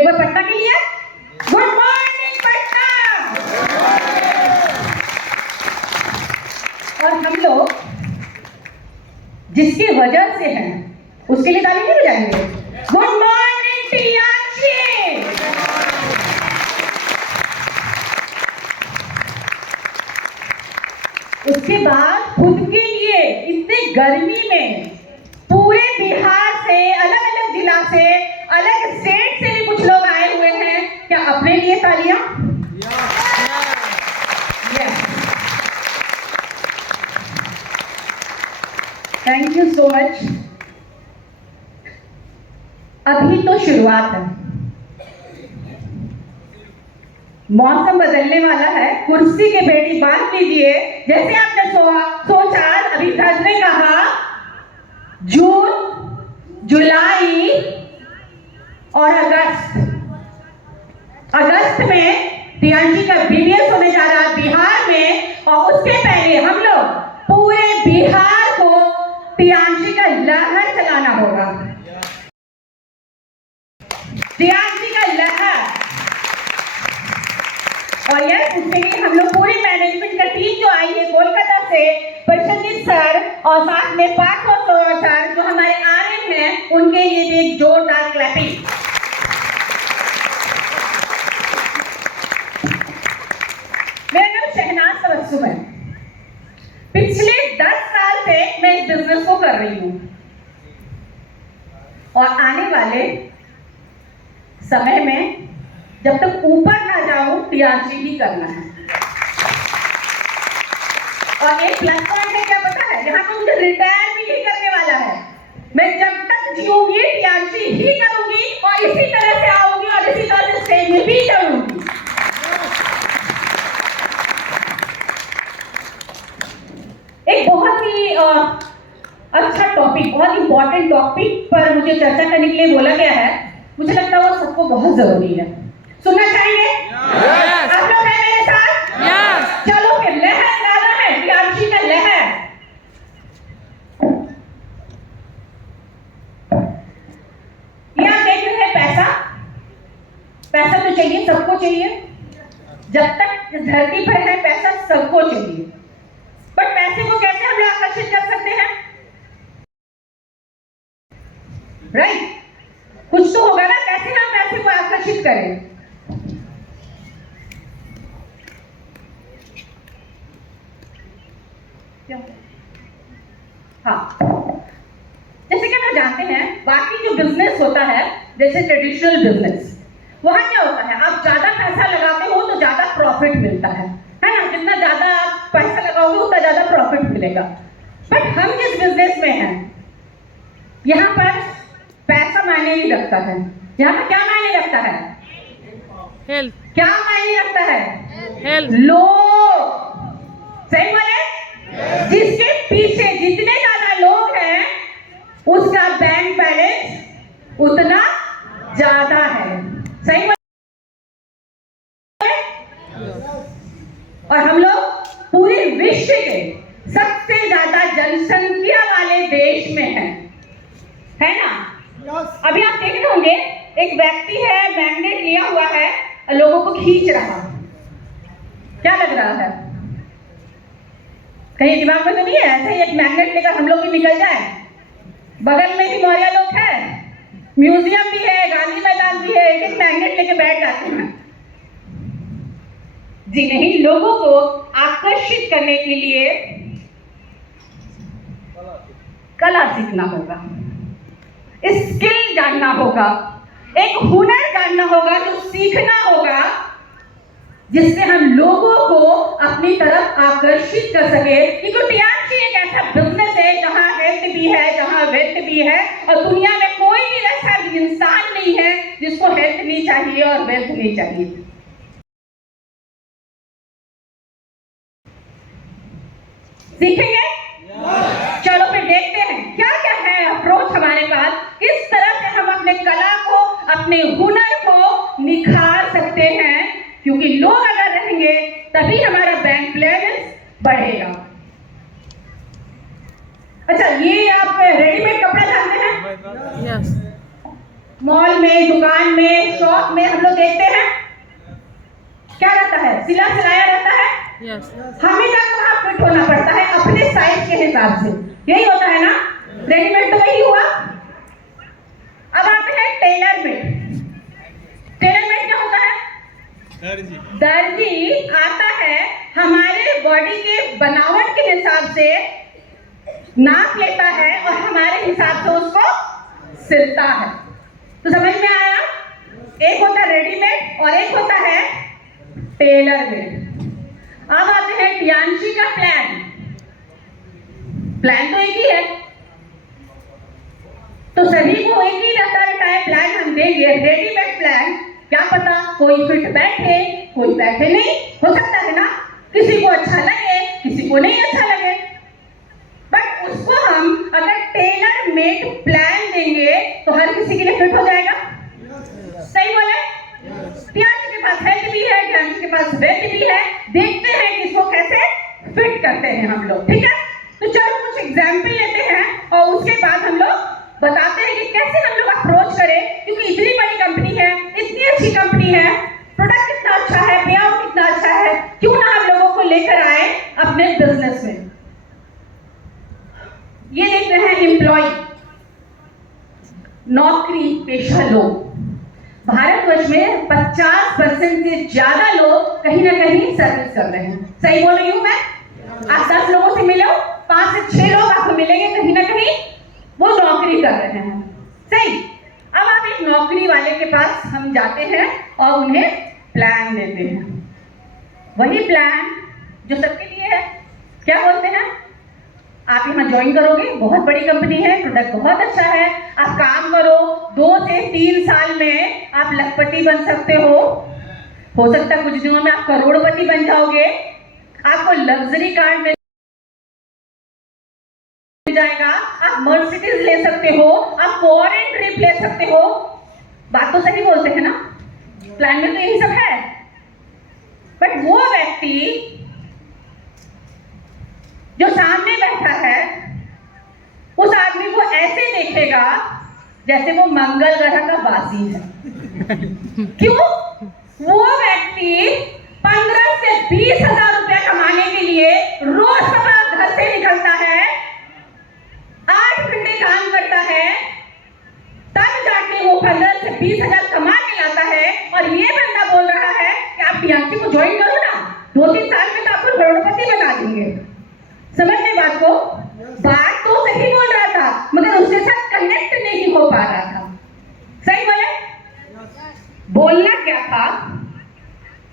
एक बार पटना के लिए गुड मॉर्निंग पटना। और हम लोग जिसकी वजह से हैं उसके लिए ताली नहीं बजाएंगे। Good morning Priyanshi. उसके बाद खुद के लिए इतने गर्मी में पूरे बिहार से, अलग अलग जिला से, अलग स्टेट से भी कुछ लोग आए हुए हैं। क्या अपने लिए तालियां? Thank you so much. अभी तो शुरुआत है, मौसम बदलने वाला है। कुर्सी के बेड़ी बांध लीजिए। जैसे आपने सोचा, अभी सर ने कहा जून, जुलाई और अगस्त में प्रियांशी का बीबीएस होने जा रहा है बिहार में। और उसके पहले हम लोग पूरे बिहार को प्रियांशी का लहर चलाना होगा। प्रियांशी का लहर। और यस, उसके लिए हम लोग पूरी मैनेजमेंट का टीम जो आई है कोलकाता से, प्रसन्नजीत सर और साथ में पार्थ और सर जो हमारे आरएम हैं, उनके लिए भी एक जोरदार क्लैपिंग। मेरा नाम शहनाज तबस्सुम है। पिछले 10 साल से मैं इस बिजनेस को कर रही हूँ और आने वाले समय में जब तक ऊपर ना जाऊं प्रियांशी ही करना है। और एक प्लस पॉइंट है, क्या पता है, यहाँ पर मुझे रिटायर भी नहीं करने वाला है। मैं जब तक जीऊंगी प्रियांशी ही करूंगी और इसी तरह से आऊंगी और इसी तरह से स्टेज में भी चढ़ूंगी। एक बहुत ही अच्छा टॉपिक, बहुत इंपॉर्टेंट टॉपिक पर मुझे चर्चा करने के लिए बोला गया है। मुझे लगता है वो सबको बहुत जरूरी है। सुनना चाहेंगे? yes. आप लोग हैं मेरे साथ? yes. चलो फिर लहर गाना है, प्रियांशी का लहर। ये आप देख रहे हैं पैसा। पैसा तो चाहिए, सबको चाहिए। जब तक धरती पर है पैसा सबको चाहिए। बट पैसे को कैसे हम लोग आकर्षित कर सकते हैं? राइट? कुछ तो होगा ना, कैसे हम पैसे को आकर्षित करें? हाँ, जैसे कि हम जानते हैं बाकी जो बिजनेस होता है, जैसे ट्रेडिशनल बिजनेस, वहां क्या होता है, आप ज्यादा पैसा लगाते हो तो ज्यादा प्रॉफिट मिलता है ना? जितना ज्यादा आप पैसा लगाओगे उतना ज्यादा प्रॉफिट मिलेगा। बट हम जिस बिजनेस में हैं, यहाँ पर पैसा मायने नहीं रखता है। यहाँ पर क्या मायने रखता है? हेल्थ। क्या मायने रखता है? हेल्थ। लोग। सही बोले? जिसके पीछे जितने ज्यादा लोग हैं उसका बैंक बैलेंस उतना ज्यादा है। सही बोले? और हम लोग पूरे विश्व के सबसे ज्यादा जनसंख्या वाले देश में हैं, है ना? अभी आप देख रहे होंगे एक व्यक्ति है, मैग्नेट लिया हुआ है, लोगों को खींच रहा। क्या लग रहा है? कहीं दिमाग में तो नहीं है ऐसे ही एक मैग्नेट लेकर हम लोग भी निकल जाए? बगल में भी मौर्य लोग हैं, म्यूजियम भी है, गांधी मैदान भी है, एक एक मैग्नेट लेके बैठ जाते हैं। जी नहीं, लोगों को आकर्षित करने के लिए कला सीखना होगा, स्किल जानना होगा, एक हुनर जानना होगा, जो सीखना होगा, जिससे हम लोगों को अपनी तरफ आकर्षित कर सके। क्योंकि प्रियांशी एक ऐसा बिजनेस है जहां हेल्थ भी है, जहां वेल्थ भी है, और दुनिया में कोई भी ऐसा इंसान नहीं है जिसको हेल्थ नहीं चाहिए और वेल्थ नहीं चाहिए। सीखेंगे? चलो फिर देखते हैं क्या क्या है अप्रोच हमारे पास, किस तरह से हम अपने कला को, अपने हुनर को निखार सकते हैं। क्योंकि लोग अगर रहेंगे तभी हमारा बैंक बैलेंस बढ़ेगा। अच्छा, ये आप रेडीमेड कपड़ा जानते हैं? यस। मॉल में, दुकान में, शॉप में हम लोग देखते हैं क्या रहता है, सिला सिलाया रहता है। हमें जाकर वहां फिट होना पड़ता है अपने साइज के हिसाब से, यही होता है ना। रेडीमेड तो वही हुआ। अब आते हैं टेलर मेड। टेलर मेड क्या होता है? दर्जी आता है, हमारे बॉडी के बनावट के हिसाब से नाप लेता है और हमारे हिसाब से उसको सिलता है। तो समझ में आया? एक होता है रेडीमेड और एक होता है टेलर मेड। अब आते हैं प्रियांशी का प्लान। प्लान तो एक ही है, तो सभी को एक ही रहता है प्लान हम देंगे, रेडीमेड प्लान। क्या पता कोई फिट बैठे, कोई बैठे नहीं, हो सकता है ना, किसी को अच्छा लगे, किसी को नहीं अच्छा लगे। बट उसको हम अगर टेलर मेड प्लान देंगे तो हर किसी के लिए फिट हो जाएगा। सही बोले? प्रियांशी के पास हेल्थ भी है, प्रियांशी के पास वेट भी है, देखते हैं कि इसको कैसे फिट करते हैं हम लोग। ठीक है, तो चलो कुछ एग्जाम्पल लेते हैं और उसके बाद हम लोग बताते हैं कि कैसे हम लोग अप्रोच करें, क्योंकि इतनी बड़ी कंपनी है, इतनी अच्छी कंपनी है, प्रोडक्ट कितना अच्छा है, पे आउट कितना अच्छा है, क्यों ना हम लोगों को लेकर आए अपने बिजनेस में। ये देखते हैं एम्प्लॉय, नौकरी पेशा लोग। भारतवर्ष में 50% से ज्यादा लोग कहीं ना कहीं सर्विस कर रहे हैं। सही बोल रही हूं मैं? आप 10 लोगों से मिलो, 5 से 6 लोग आपको मिलेंगे कहीं ना कहीं वो नौकरी कर रहे हैं। सही। अब आप एक नौकरी वाले के पास हम जाते हैं और उन्हें प्लान देते हैं, वही प्लान जो सबके लिए है। क्या बोलते हैं? आप यहाँ ज्वाइन करोगे, बहुत बड़ी कंपनी है, प्रोडक्ट बहुत अच्छा है, आप काम करो, 2 से 3 साल में आप लखपति बन सकते हो सकता है कुछ दिनों में आप करोड़पति बन जाओगे, आपको लग्जरी कार मिल जाएगा, आप मर्सिडीज ले सकते हो, आप फॉरेन ट्रिप ले सकते हो। बात तो सही बोलते हैं ना, प्लान में तो यही सब है। बट वो व्यक्ति जो सामने बैठा है, उस आदमी को ऐसे देखेगा जैसे वो मंगल ग्रह का वासी है। क्यों? वो व्यक्ति 15 से 20 हजार रुपया कमाने के लिए रोज सुबह घर से निकलता है, 8 घंटे काम करता है, तब जाके वो 15 से 20 हजार कमा के लाता है। और ये बंदा बोल रहा है कि आप प्रियांशी को ज्वाइन करो ना, 2-3 साल में तो आपको करोड़पति बना देंगे। समझ में बात को? बात तो सही बोल रहा था, मगर उसके साथ कनेक्ट नहीं हो पा रहा था। सही बोले? बोलना क्या था,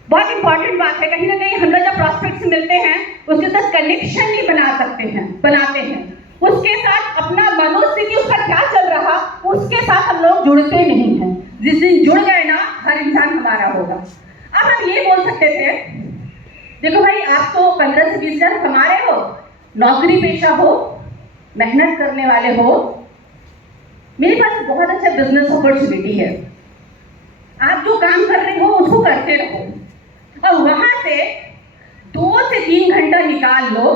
बहुत इंपॉर्टेंट बात है। कहीं ना कहीं हम लोग जब प्रॉस्पेक्ट से मिलते हैं उसके साथ कनेक्शन नहीं बनाते हैं, उसके साथ अपना मनोस्थिति, उसका क्या चल रहा, उसके साथ हम लोग जुड़ते नहीं हैं। जिस दिन जुड़ गए ना, हर इंसान हमारा होगा। अब हम ये बोल सकते थे, देखो भाई, आप तो 15 से 20 हजार कमा रहे हो, नौकरी पेशा हो, मेहनत करने वाले हो, मेरे पास बहुत अच्छा बिजनेस अपॉर्चुनिटी है, आप जो काम कर रहे हो उसको करते रहो और वहां से 2 से 3 घंटा निकाल लो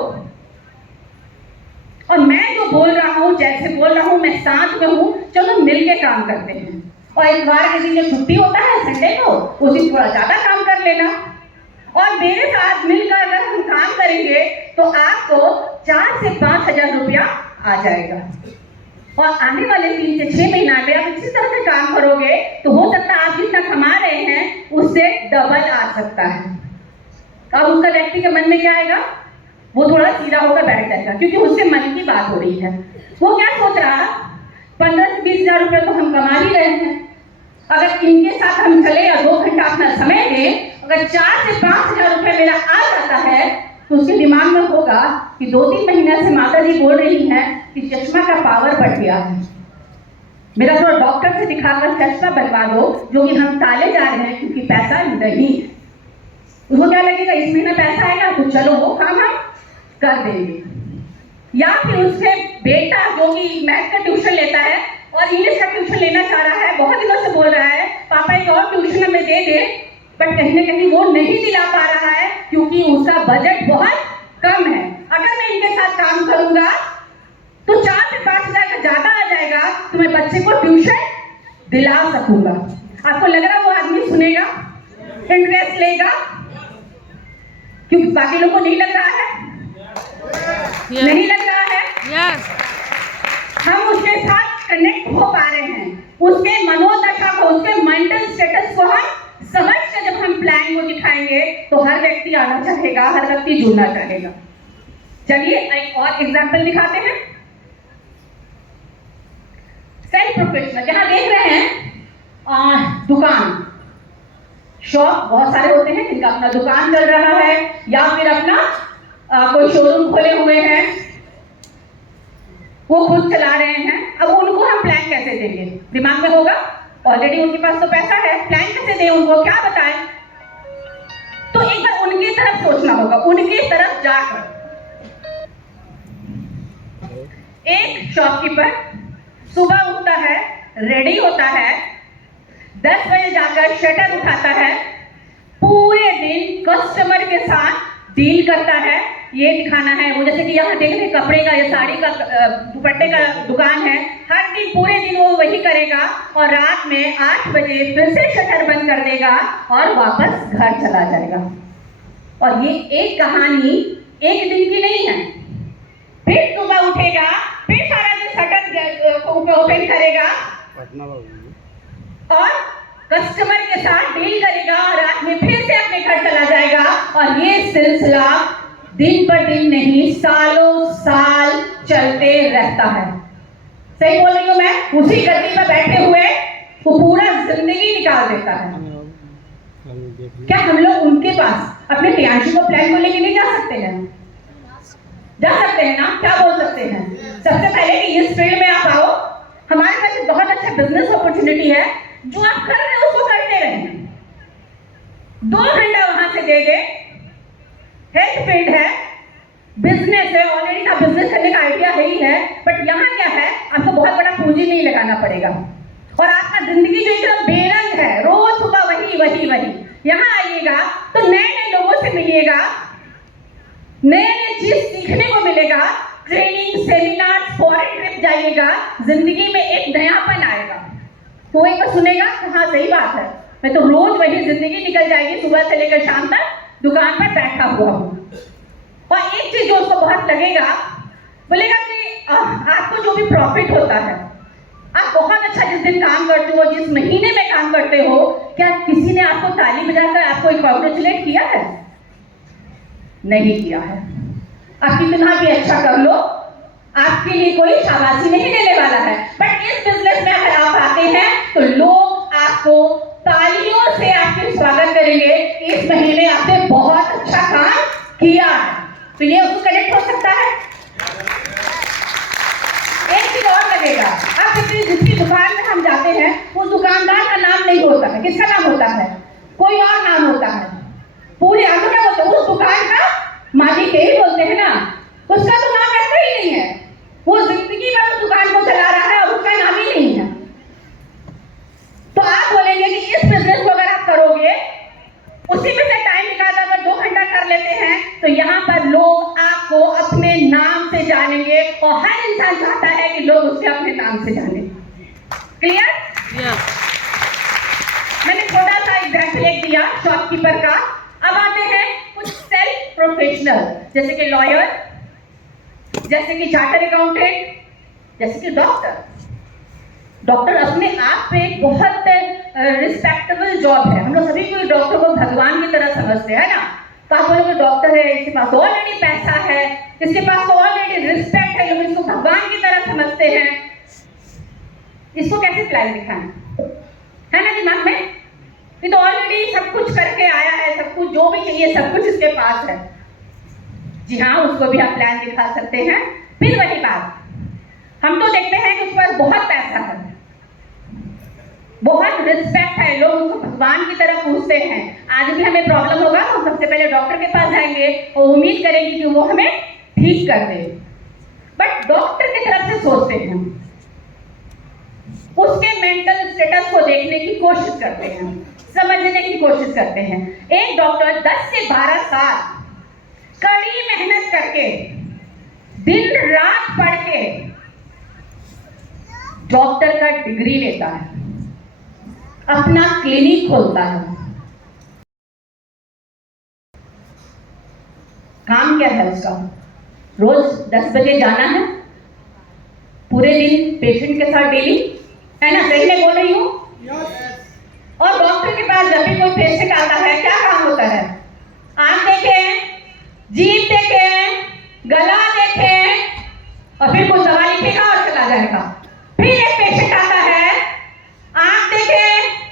और मैं जो बोल रहा हूँ, जैसे बोल रहा हूँ, मैं साथ में हूँ, चलो मिलके काम करते हैं। और इतवार के दिन जब छुट्टी होता है, संडे को, उस दिन थोड़ा ज्यादा काम कर लेना और मेरे साथ मिलकर अगर हम काम करेंगे तो आपको 4 से 5 हजार रुपया आ जाएगा। और आने वाले 3 से 6 महीना में आप इसी तरह से काम करोगे तो हो सकता है आप जितना कमा रहे हैं उससे डबल आ सकता है। अब उसका व्यक्ति के मन में क्या आएगा? वो थोड़ा सीधा होकर बैठ जाएगा, क्योंकि उसके मन की बात हो रही है। वो क्या सोच रहा, 15 से 20 हजार रुपये तो हम कमा ही रहे हैं, अगर इनके साथ हम चले या 2 घंटा अपना समय दें, अगर 4 से 5 हजार रुपये मेरा आ जाता है तो उसके दिमाग में होगा कि 2-3 महीने से माता जी बोल रही हैं कि चश्मा का पावर बढ़ गया है, मेरा थोड़ा डॉक्टर से दिखाकर चश्मा बनवा दो, जो कि हम टाले जा रहे हैं क्योंकि पैसा नहीं। उसको क्या लगेगा, इस महीना पैसा आएगा तो चलो वो काम हम कर देंगे। या फिर उससे बेटा जो कि मैथ का ट्यूशन लेता है और इंग्लिश का ट्यूशन लेना चाह रहा है, बहुत दिनों से बोल रहा है पापा एक और ट्यूशन हमें दे दे, बट कहीं ना कहीं वो नहीं दिला पा रहा है क्योंकि उसका बजट बहुत कम है। अगर मैं इनके साथ काम करूंगा तो 4 से 5 हजार का ज्यादा आ जाएगा, तो मैं बच्चे को ट्यूशन दिला सकूंगा। आपको लग रहा है वो आदमी सुनेगा, इंटरेस्ट लेगा? क्योंकि बाकी लोगों को नहीं लग रहा है, नहीं लग रहा है। हम उसके साथ कनेक्ट हो पा रहे हैं, उसके मनोदशा को, उसके मेंटल स्टेटस को हम समझ कर जब हम प्लान को दिखाएंगे तो हर व्यक्ति आना चाहेगा, हर व्यक्ति जुड़ना चाहेगा। चलिए एक और एग्जाम्पल दिखाते हैं। सेल्फ प्रोफेशनल, जहां देख रहे हैं दुकान, शॉप बहुत सारे होते हैं जिनका अपना दुकान चल रहा है या फिर अपना कोई शोरूम खोले हुए हैं, वो खुद चला रहे हैं। अब उनको हम प्लान कैसे देंगे? दिमाग में होगा, ऑलरेडी उनके पास तो पैसा है, प्लान कैसे दें उनको, क्या बताएं? तो एक बार उनकी तरफ सोचना होगा, उनकी तरफ जाकर। एक शॉपकीपर सुबह उठता है, रेडी होता है, 10 बजे जाकर शटर उठाता है, पूरे दिन कस्टमर के साथ डील करता है, ये दिखाना है वो, जैसे कि यहाँ देख रहे कपड़े का या साड़ी का दुपट्टे का दुकान है, हर दिन पूरे दिन वो वही करेगा और रात में 8 बजे फिर से शटर बंद कर देगा और वापस घर चला जाएगा। और ये एक कहानी एक दिन की नहीं है। फिर सुबह उठेगा, फिर सारा दिन शटर ओपन करेगा और कस्टमर के साथ डील करेगा और रात में फिर से अपने घर चला जाएगा। और ये सिलसिला दिन पर दिन नहीं, सालों साल चलते रहता है। सही बोल रही हूं मैं? उसी गद्दी पर बैठे हुए वो पूरा जिंदगी निकाल देता है। क्या हम लोग उनके पास अपने प्रियांशु को प्लान को लेके नहीं जा सकते हैं? जा सकते हैं ना? क्या बोल सकते हैं? सबसे पहले कि इस फील्ड में आप आओ, हमारे पास एक बहुत अच्छा बिजनेस अपॉर्चुनिटी है, जो आप कर रहे हैं उसको करते रहें। 2 घंटा वहां से दे दे, हेल्थ फील्ड है, बिजनेस है, ऑलरेडी आप बिजनेस करने का आइडिया है ही है, बट यहाँ क्या है, आपको बहुत बड़ा पूंजी नहीं लगाना पड़ेगा और आपका जिंदगी जो एकदम बेरंग है, रोज सुबह वही वही वही। यहाँ आइएगा तो नए नए लोगों से मिलिएगा, नए नए चीज सीखने को मिलेगा, ट्रेनिंग, सेमिनार, फॉरेन ट्रिप जाइएगा, जिंदगी में एक नयापन आएगा। तो एक बार सुनेगा, हाँ सही बात है, मैं तो रोज वही जिंदगी निकल जाएगी, सुबह से लेकर शाम तक दुकान पर बैठा हुआ हूँ। और एक चीज जो उसको बहुत लगेगा, बोलेगा कि आपको जो भी प्रॉफिट होता है, आप बहुत अच्छा जिस दिन काम करते हो, जिस महीने में काम करते हो, क्या किसी ने आपको ताली बजाकर आपको कॉन्ग्रेचुलेट किया है? नहीं किया है। आप कितना भी अच्छा कर लो, आपके लिए कोई शाबाशी नहीं देने वाला है। बट इस बिजनेस में अगर आप आते हैं तो लोग आपको तालियों से आपके स्वागत करेंगे, इस महीने आपने बहुत अच्छा काम किया है। तो ये उसको कनेक्ट हो सकता है। एक चीज और लगेगा, आप जिसकी दुकान में हम जाते हैं, उस दुकानदार का नाम नहीं होता है। किसका नाम होता है? कोई और नाम होता है। पूरे आगे क्या बोलते हैं? उस दुकान का मालिक यही बोलते हैं ना, उसका तो नाम ऐसा ही नहीं है। वो जिंदगी भर उस दुकान को चला रहा है और उसका नाम ही नहीं है। तो आप बोलेंगे कि इस बिजनेस को अगर आप करोगे, उसी में से टाइम निकालकर अगर 2 घंटा कर लेते हैं, तो यहाँ पर लोग आपको अपने नाम से जानेंगे और हर इंसान चाहता है कि लोग उसे अपने नाम से जाने। क्लियर? मैंने थोड़ा सा एग्जाम्पल एक दिया शॉपकीपर का। अब आते हैं कुछ सेल्फ प्रोफेशनल, जैसे कि लॉयर, जैसे कि चार्टर्ड अकाउंटेंट, जैसे कि डॉक्टर। डॉक्टर अपने आप पे एक बहुत रिस्पेक्टेबल जॉब है। हम लोग सभी को डॉक्टर को भगवान की तरह समझते हैं ना। तो आप बोलोगे डॉक्टर है, इसके पास ऑलरेडी पैसा है, इसके पास ऑलरेडी रिस्पेक्ट है, लोग इसको भगवान की तरह समझते हैं। इसको कैसे प्लान दिखाएं? है ना दिमाग में? ये तो ऑलरेडी सब कुछ करके आया है, सब कुछ जो भी चाहिए सब कुछ इसके पास है। जी हाँ, उसको भी आप प्लान दिखा सकते हैं। फिर वही बात, हम तो देखते हैं कि उसके पास बहुत पैसा है, बहुत रिस्पेक्ट है, लोग उसको भगवान की तरह पूछते हैं। आज भी हमें प्रॉब्लम होगा तो सबसे पहले डॉक्टर के पास जाएंगे और उम्मीद करेंगे कि वो हमें ठीक कर दे। बट डॉक्टर की तरफ से सोचते हैं, उसके मेंटल स्टेटस को देखने की कोशिश करते हैं, समझने की कोशिश करते हैं। एक डॉक्टर 10 से 12 साल कड़ी मेहनत करके, दिन रात पढ़ के डॉक्टर का डिग्री लेता है। अपना क्लिनिक खोलता है। काम क्या है उसका? रोज 10 बजे जाना है, पूरे दिन पेशेंट के साथ डीलिंग, है ना? सही में बोल रही हूँ? और डॉक्टर के पास जब भी कोई पेशेंट आता है, क्या काम होता है? आंख देखें, जीभ देखें, गला देखें, और फिर कुछ दवा लिखेगा और चला जाएगा। फिर एक पेशेंट आता है, आंख देखें,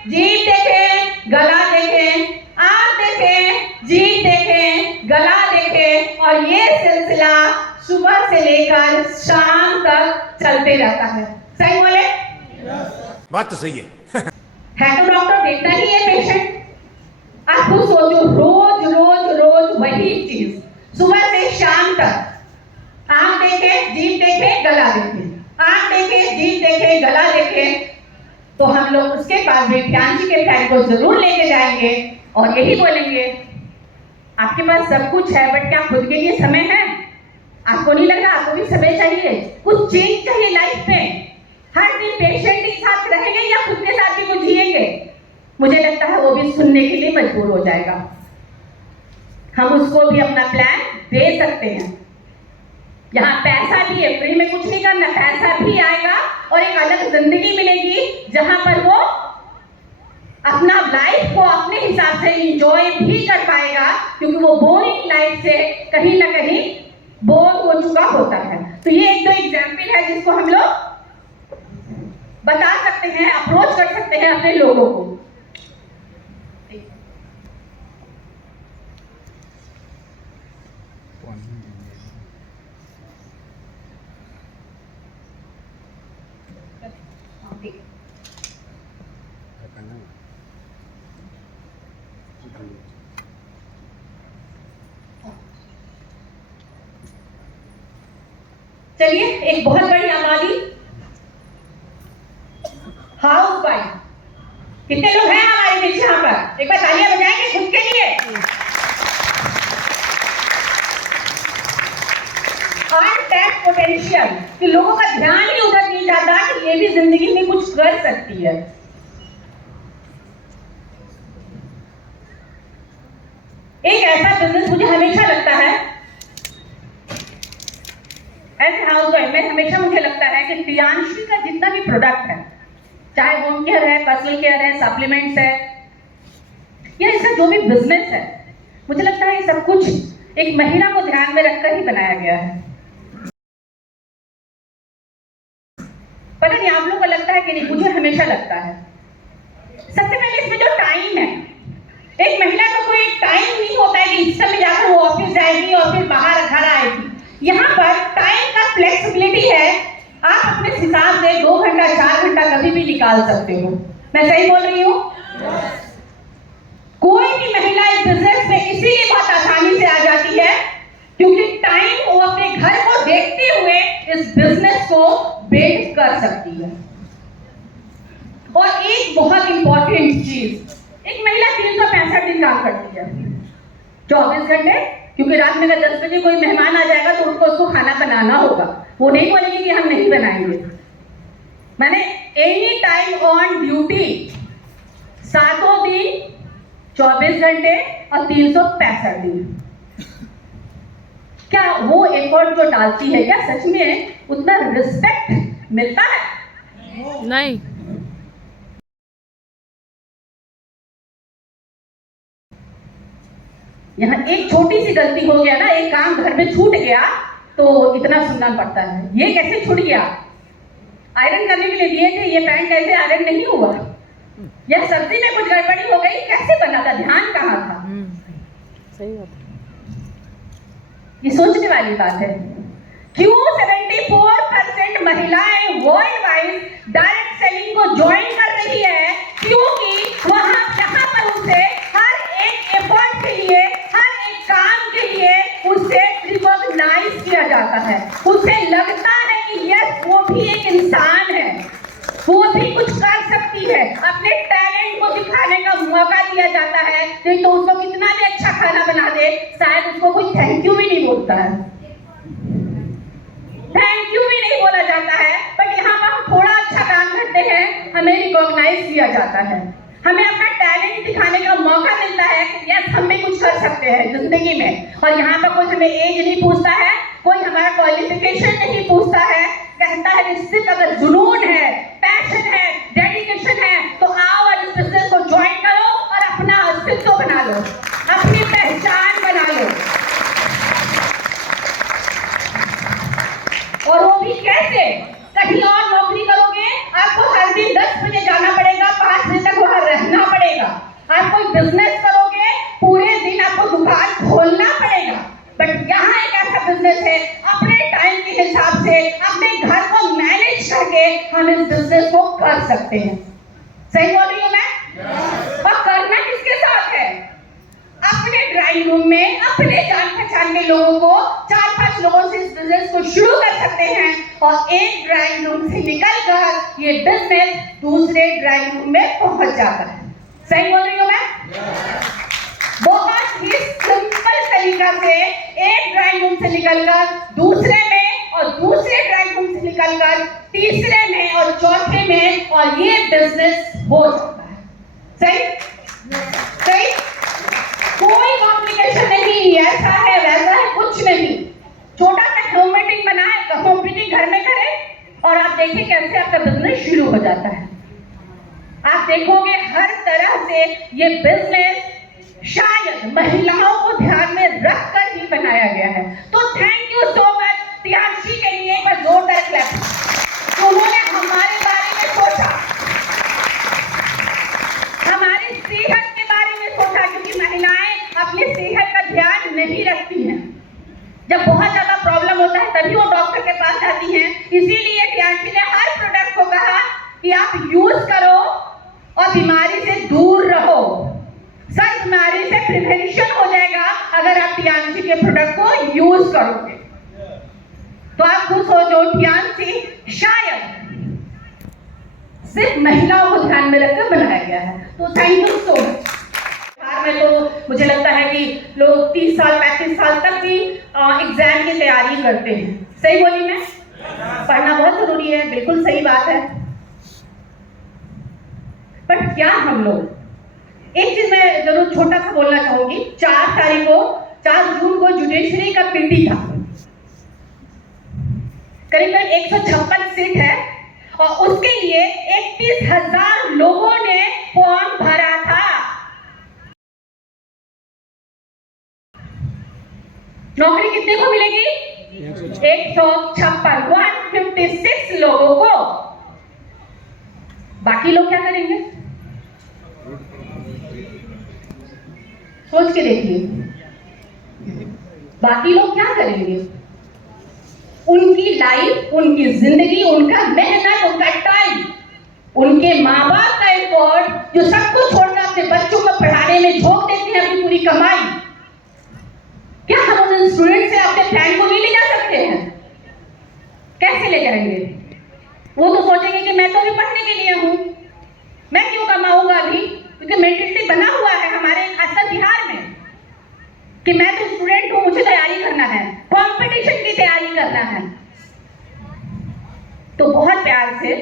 जीभ देखें, गला देखें, आंख देखें, जीभ देखें, गला देखें, और ये सिलसिला सुबह से लेकर शाम तक चलते रहता है। सही बोले? बात तो सही है। तो डॉक्टर देखता ही है पेशेंट। आप खुद सोचो, रोज रोज रोज वही चीज, सुबह से शाम तक। आंख देखे, जीभ देखे, गला देखे, आंख देखे, जीभ देखे, गला देखे। तो हम लोग उसके पास विज्ञानजी के फ्लैट को जरूर लेके जाएंगे और यही बोलेंगे, आपके पास सब कुछ है, बट क्या खुद के लिए समय है? आपको नहीं लग रहा आपको भी समय चाहिए? कुछ चेंज चाहिए लाइफ में? हर दिन पेशेंट के साथ रहेंगे या खुद के साथ भी कुछ जिएंगे? मुझे लगता है वो भी सुनने के लिए मजबूर हो जाएगा। हम उसको भी अपना प्लान दे सकते हैं। यहाँ पैसा भी है, फ्री में कुछ नहीं करना, पैसा भी आएगा और एक अलग जिंदगी मिलेगी जहां पर वो अपना लाइफ को अपने हिसाब से एंजॉय भी कर पाएगा, क्योंकि वो बोरिंग लाइफ से कहीं ना कहीं बोर हो चुका होता है। तो ये एक दो एग्जाम्पल है जिसको हम लोग बता सकते हैं, अप्रोच कर सकते हैं अपने लोगों को। चलिए, एक बहुत बड़ी आबादी हाउस वाइफ, कितने लोग हैं हमारे बीच यहाँ पर? एक बार तालियां बजाएंगे खुद के लिए। अनटैप्ड पोटेंशियल, कि लोगों का ध्यान ही उधर नहीं जाता कि ये भी जिंदगी में कुछ कर सकती है। एक ऐसा बिजनेस मुझे हमेशा लगता है, ऐसे हाउस वाइफ में हमेशा मुझे लगता है कि प्रियांशी का जितना भी प्रोडक्ट है, चाहे होम केयर है, पर्सनल केयर है, सप्लीमेंट्स है, या इसका जो भी बिजनेस है, मुझे लगता है ये सब कुछ एक महिला को ध्यान में रखकर ही बनाया गया है। पता नहीं आप लोगों को लगता है कि नहीं, मुझे हमेशा लगता है। सबसे पहले इसमें जो टाइम है, एक महिला का कोई टाइम नहीं होता है कि इस समय जाकर वो ऑफिस जाएगी और फिर बाहर घर आएगी। यहाँ पर टाइम का फ्लेक्सिबिलिटी है, आप अपने हिसाब से 2 घंटा 4 घंटा कभी भी निकाल सकते हो। मैं सही बोल रही हूँ? कोई भी महिला इस बिजनेस में इसीलिए बहुत आसानी से आ जाती है क्योंकि टाइम वो अपने घर को देखते हुए इस बिजनेस को बिल्ड कर सकती है। और एक बहुत इंपॉर्टेंट चीज, एक महिला 365 दिन काम करती है, 24 घंटे, क्योंकि रात में अगर 10 बजे कोई मेहमान आ जाएगा तो उसको खाना बनाना होगा। वो नहीं बोलेगी कि हम नहीं बनाएंगे। मैंने एनी टाइम ऑन ड्यूटी, 7 दिन, 24 घंटे और 365 दिन। क्या वो एफर्ट जो डालती है, क्या सच में उतना रिस्पेक्ट मिलता है? नहीं। यहाँ एक छोटी सी गलती हो गया ना, एक काम घर में छूट गया तो इतना सुनना पड़ता है। ये कैसे छूट गया? आयरन करने के लिए दिए थे, ये पैंट कैसे आयरन नहीं हुआ? या सब्जी में कुछ गड़बड़ी हो गई, कैसे बना था? ध्यान कहाँ था? सही बात। ये सोचने वाली बात है। क्यों 74% महिलाएं वर्ल्ड वाइड डायरेक्ट सेलिंग को ज्वाइन कर रही है? क्योंकि वहां जहां पर उसे हर एक एफर्ट के लिए, हर एक काम के लिए उसे रिकॉग्नाइज किया जाता है। उसे लगता है कि यस, वो भी एक इंसान है, वो भी कुछ कर सकती है, अपने टैलेंट को दिखाने का मौका दिया जाता है। नहीं तो उसको कितना भी अच्छा खाना बना दे, शायद उसको कोई थैंक यू भी नहीं बोलता है, थैंक यू भी नहीं बोला जाता है। बट यहाँ पर हम थोड़ा अच्छा काम करते हैं, हमें रिकॉग्नाइज किया जाता है। हमें अपना टैलेंट दिखाने का मौका मिलता है कि यस हम भी कुछ कर सकते हैं जिंदगी में। और यहाँ पर कोई हमें एज नहीं पूछता है, कोई हमारा क्वालिफिकेशन नहीं पूछता है, कहता है कि सिर्फ अगर जुनून है, पैशन है, डेडिकेशन है तो आओ और इस बिजनेस को ज्वाइन करो और अपना अस्तित्व बना लो, अपनी पहचान बना लो। और वो भी कैसे? कहीं और नौकरी करोगे आपको हर दिन 10 बजे जाना पड़ेगा, 5 बजे तक वहां रहना पड़ेगा। आप कोई बिजनेस करोगे पूरे दिन आपको दुकान खोलना पड़ेगा। बट यहाँ एक ऐसा बिजनेस है अपने टाइम के हिसाब से अपने घर को मैनेज करके हम इस बिजनेस को कर सकते हैं। सही बोल रही हूँ मैं? और करना किसके साथ है? अपने ड्राइंग रूम में अपने जान पहचान के लोगों को 4-5 लोगों से इस बिजनेस को शुरू कर सकते हैं और एक ड्राइंग रूम से निकलकर ये बिजनेस दूसरे ड्राइंग रूम में पहुंच जाता है। सही बोल रही हूँ मैं? बहुत ही सिंपल तरीका से एक ड्राइंग रूम से निकलकर दूसरे में और दूसरे ड्राइंग रूम से निकलकर तीसरे में और चौथे में और ये बिजनेस हो जाता है। सही? सही? कोई कॉम्प्लिकेशन नहीं, ऐसा है वैसा है कुछ नहीं। छोटा सा होम मीटिंग बनाए, होम मीटिंग घर में करें और आप देखिए कैसे आपका बिजनेस शुरू हो जाता है। आप देखोगे हर तरह से ये बिजनेस शायद महिलाओं को ध्यान में रखकर ही बनाया गया है। तो thank you so much Priyanshi के लिए एक बार जोरदार क्लैप। उन्होंने हमारे बारे में सोचा, हमारी सेहत के बारे में सोचा, क्योंकि महिलाएं अपनी सेहत का ध्यान नहीं रखती हैं। जब बहुत ज्यादा प्रॉब्लम होता है तभी वो डॉक्टर के पास जाती हैं। इसीलिए प्रियांशी ने हर प्रोडक्ट को कहा कि आप यूज करो और बीमारी से दूर रहो। सब बीमारी से प्रिवेंशन हो जाएगा अगर आप प्रियांशी के प्रोडक्ट को यूज करोगे। तो आप खुश हो जो प्रियांशी शायद सिर्फ महिलाओं को ध्यान में रखकर बनाया गया है। तो थैंक यू सो मच। में तो मुझे लगता है कि लोग 30 साल 35 साल तक भी एग्जाम की तैयारी करते हैं। सही बोली मैं? पढ़ना बहुत जरूरी है, बिल्कुल सही बात है। पर क्या हम लोग, एक चीज मैं जरूर छोटा सा बोलना चाहूंगी। 4 जून को जुडिशरी का पीटी था, करीबन 156 सीट है और उसके लिए 31,000 लोगों ने फॉर्म भरा था। नौकरी कितने को मिलेगी? 156 लोगों को। बाकी लोग क्या करेंगे? सोच के देखिए, बाकी लोग क्या करेंगे? उनकी लाइफ, उनकी जिंदगी, उनका मेहनत, उनका टाइम, उनके माँ बाप का एफर्ट, जो सब कुछ छोड़कर अपने बच्चों को पढ़ाने में झोंक देते हैं अपनी पूरी कमाई, क्या हम उन स्टूडेंट से अपने प्लान को नहीं ले जा सकते हैं? कैसे ले जाएंगे? वो तो सोचेंगे कि मैं तो अभी पढ़ने के लिए हूँ, मैं क्यों कमाऊंगा अभी? क्योंकि मेंटलिटी बना हुआ है हमारे खासकर बिहार में कि मैं तो स्टूडेंट हूँ, मुझे तैयारी करना है, कंपटीशन की तैयारी करना है। तो बहुत प्यार से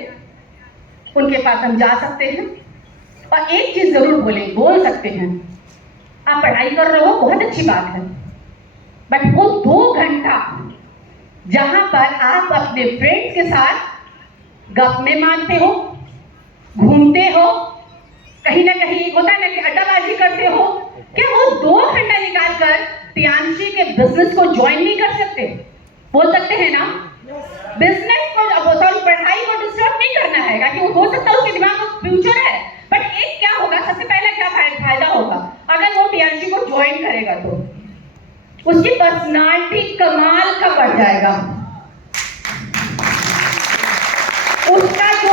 उनके पास हम जा सकते हैं और एक चीज जरूर बोल सकते हैं, आप पढ़ाई कर रहे हो बहुत अच्छी बात है, बट वो 2 घंटा जहां पर आप अपने फ्रेंड्स के साथ गप में मारते हो, घूमते हो, कहीं ना कहीं होता है ना कि अड्डाबाजी करते हो, क्या वो 2 घंटा निकालकर प्रियांशी के बिजनेस को ज्वाइन नहीं कर सकते? बोल सकते हैं ना? बिजनेस को, सॉरी, पढ़ाई को डिस्टर्ब नहीं करना है, क्योंकि वो हो सकता है उसके दिमाग में फ्यूचर है, बट एक क्या होगा, सबसे पहले क्या फायदा होगा अगर वो प्रियांशी को ज्वाइन करेगा? तो उसकी पर्सनालिटी कमाल का बढ़ जाएगा। उसका जो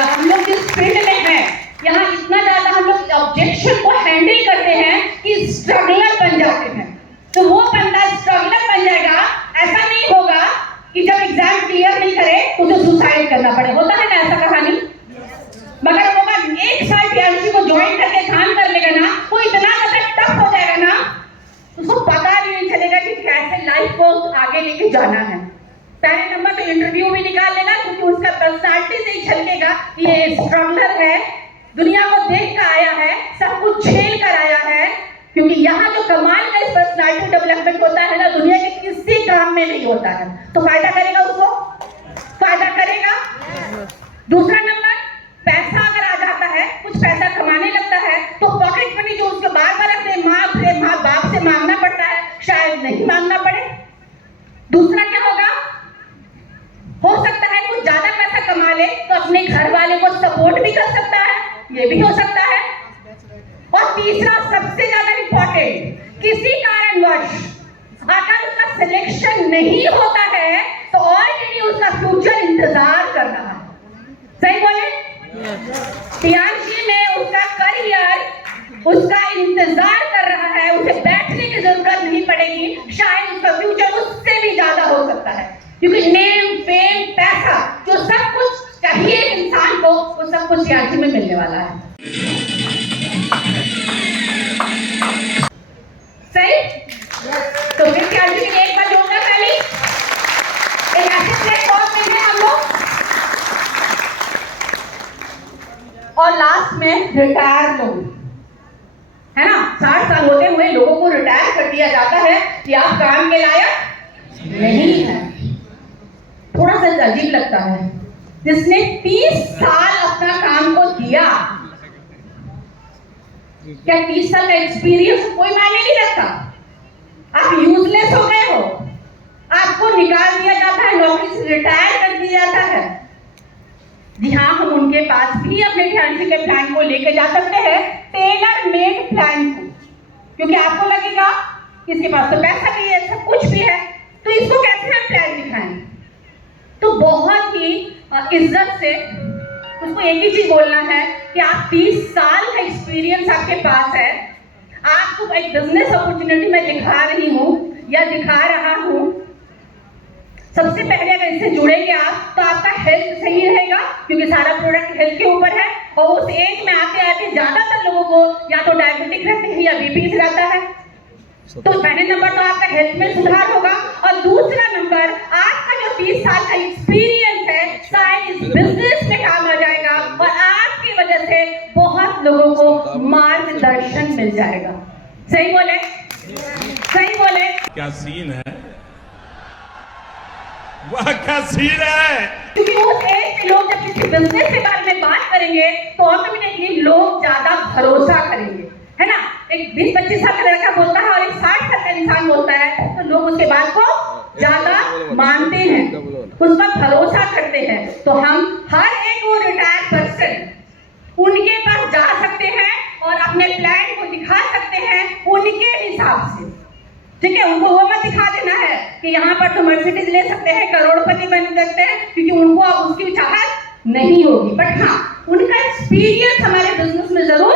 हम लोग जिस फील्ड में है, यहाँ इतना ज्यादा हम लोग ऑब्जेक्शन को हैंडल करते हैं कि स्ट्रगलर बन जाते हैं। तो वो बंदा स्ट्रगलर बन जाएगा। ऐसा नहीं होगा कि जब एग्जाम क्लियर नहीं करे उसे सुसाइड करना पड़े, होता है ना ऐसा कहानी? मगर वो 1 साल प्रियांशी को ज्वाइन करके काम कर लेगा ना, वो इतना ज्यादा टफ हो जाएगा ना, उसको पता भी नहीं चलेगा कि कैसे लाइफ को आगे लेके जाना है। पहले नंबर पे इंटरव्यू भी निकाल लेना, क्योंकि उसका पर्सनालिटी से ही झलकेगा कि ये स्ट्रगलर है, दुनिया को देख कर आया कुछ झेल कर आया है, क्योंकि यहाँ जो कमाल का इस पर्सनालिटी डेवलपमेंट होता है ना, दुनिया के किसी काम में नहीं होता है। तो फायदा करेगा उसको, फायदा करेगा। दूसरा नंबर, पैसा अगर आ जाता है, कुछ पैसा कमाने लगता है, तो पॉकेट मनी जो उसको बार बार अपने माँ बाप से मांगना पड़ता है, शायद नहीं मांगना पड़े। दूसरा क्या होगा, हो सकता है कुछ ज्यादा पैसा कमा ले तो अपने घर वाले को सपोर्ट भी कर सकता है, ये भी हो सकता है। और तीसरा सबसे ज्यादा इंपॉर्टेंट, किसी कारणवश अगर उसका सिलेक्शन नहीं होता है तो ऑलरेडी उसका फ्यूचर इंतजार कर रहा है। सही बोले? प्रियांशी में उसका करियर उसका इंतजार कर रहा है, उसे बैठने की जरूरत नहीं पड़ेगी, शायद उसका फ्यूचर उससे भी ज्यादा हो सकता है। क्योंकि नेम, फेम, पैसा, जो सब कुछ चाहिए इंसान को, वो सब कुछ प्रियांशी में मिलने वाला है। सही? तो फिर प्रियांशी के लिए एक बार जोरदार ताली। एक ऐसे प्लेटफॉर्म पे हैं हम लोग। और लास्ट में रिटायर लोग, है ना, 60 साल होते हुए लोगों को रिटायर कर दिया जाता है कि आप काम के लायक नहीं है। थोड़ा सा अजीब लगता है। जिसने 30 साल अपना काम को दिया, क्या 30 साल का एक्सपीरियंस कोई मायने नहीं रखता? आप यूजलेस हो गए हो, आपको निकाल दिया जाता है, नौकरी से रिटायर कर दिया जाता है। जी हाँ, हम उनके पास भी अपने प्रियांशी के प्लान को लेके जा सकते हैं, टेलर मेड प्लान को। क्योंकि आपको लगेगा कि इसके पास तो पैसा भी है, सब कुछ भी है, तो इसको कैसे हम प्लान दिखाएं? तो बहुत ही इज्जत से उसको एक ही चीज बोलना है कि आप 30 साल का एक्सपीरियंस आपके पास है, आपको एक बिजनेस अपॉर्चुनिटी मैं दिखा रही हूँ या दिखा रहा हूँ। सबसे पहले अगर इससे जुड़ेंगे आप, तो आपका हेल्थ सही रहेगा, क्योंकि सारा प्रोडक्ट हेल्थ के ऊपर है। और उस एज में आते आते ज्यादातर लोगों को या तो डायबिटिक रहते हैं या बीपी रहता है। तो पहले नंबर तो आपका हेल्थ में सुधार होगा, और दूसरा नंबर आपका जो 30 साल का एक्सपीरियंस है, शायद इस बिजनेस में काम आ जाएगा, और आपकी वजह से बहुत लोगों को मार्गदर्शन मिल जाएगा। सही बोले? सही बोले? क्या सीन है, वाह क्या सीन है। क्योंकि उस एज में लोग जब किसी बिजनेस के बारे में बात करेंगे तो ऑटोमेटिकली लोग ज्यादा भरोसा करेंगे, है ना। एक 20-25 साल का लड़का बोलता है और एक 60 साल का इंसान बोलता है, तो लोग उसके बात को ज्यादा मानते हैं, उस पर भरोसा करते हैं। तो हम हर एक वो रिटायर्ड पर्सन उनके पास जा सकते हैं और अपने प्लान को दिखा सकते हैं उनके हिसाब से। ठीक है, उनको वो मत दिखा देना है कि यहाँ पर तो मर्सिडीज ले सकते हैं, करोड़पति बन सकते हैं, क्योंकि उनको अब उसकी चाहत नहीं होगी। बट हाँ, उनका एक्सपीरियंस हमारे बिजनेस में जरूर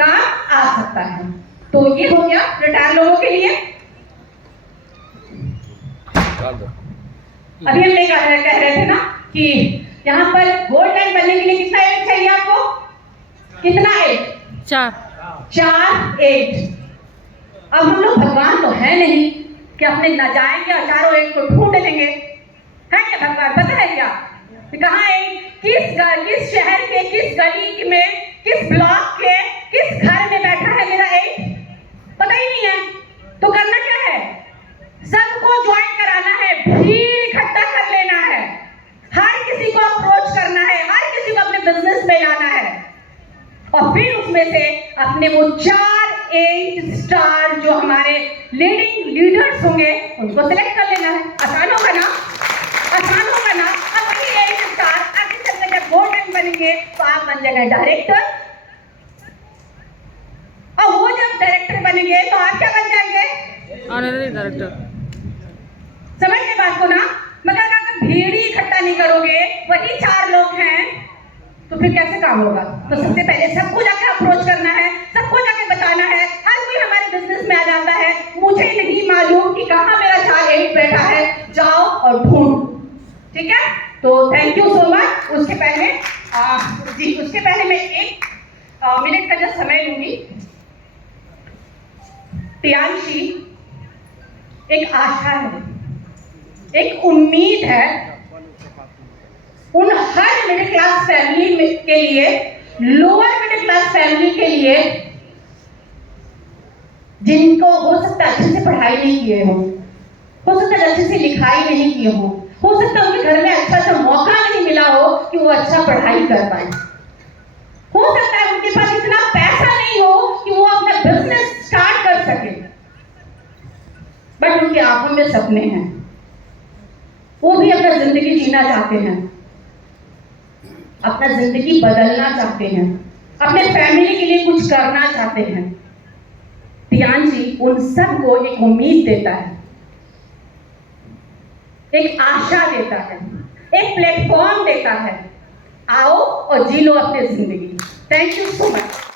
काम आ सकता है। तो ये हो गया रिटायर लोगों के लिए। अभी हम कह रहे थे ना कि यहाँ पर गोल्ड लाइन बनने के लिए कितना एज चाहिए आपको? कितना एज? 4 एज। अब हम लोग भगवान तो है नहीं कि अपने न जाएंगे और चारों एज को ढूंढ लेंगे, है क्या भगवान? पता है क्या कहाँ है, किस शहर के, किस गली में, किस ब्लॉक के, किस घर में बैठा है मेरा एज? पता ही नहीं है। तो करना क्या है? सबको ज्वाइन कराना है, भीड़ इकट्ठा कर लेना है, हर किसी को अप्रोच करना है, हर किसी को अपने बिजनेस में लाना है, और फिर उसमें से अपने वो 4 8 स्टार जो हमारे लीडर्स होंगे उनको सिलेक्ट कर लेना है। आसान होगा ना? आसान होगा ना? अब वही 8 स्टार आगे चलकर जब गोल्ड लाइन बनेंगे तो आप बन जाएंगे डायरेक्टर, और वो जब डायरेक्टर बनेंगे तो आप क्या बन जाएंगे? Honorary director. समझ गए बात को ना? मगर अगर भीड़ ही इकट्ठा नहीं करोगे, वही 4 लोग हैं, तो फिर कैसे काम होगा? तो सबसे पहले सबको जाके अप्रोच करना है, सबको जाके बताना है। हर कोई हमारे बिजनेस में आ जाता है, मुझे नहीं मालूम कि कहाँ मेरा 4 8 बैठा है, जाओ और ढूंढ। ठीक है, तो थैंक यू सो मच। उसके पहले मैं 1 मिनट का जो समय लूंगी। प्रियांशी एक आशा है, एक उम्मीद है उन हर मिडिल क्लास फैमिली के लिए, लोअर मिडिल क्लास फैमिली के लिए, जिनको हो सकता है अच्छे से पढ़ाई नहीं किए हो सकता है अच्छे से लिखाई नहीं किए हो सकता है उनके घर में अच्छा सा मौका नहीं मिला हो कि वो अच्छा पढ़ाई कर पाए, हो सकता है उनके पास इतना पैसा नहीं हो कि वो अपना बिजनेस स्टार्ट कर सके, बट उनके आंखों में सपने हैं, वो भी अपना जिंदगी जीना चाहते हैं, अपना जिंदगी बदलना चाहते हैं, अपने फैमिली के लिए कुछ करना चाहते हैं। ध्यान जी उन सबको एक उम्मीद देता है, एक आशा देता है, एक प्लेटफॉर्म देता है। आओ और जी लो अपनी जिंदगी। Thank you so much.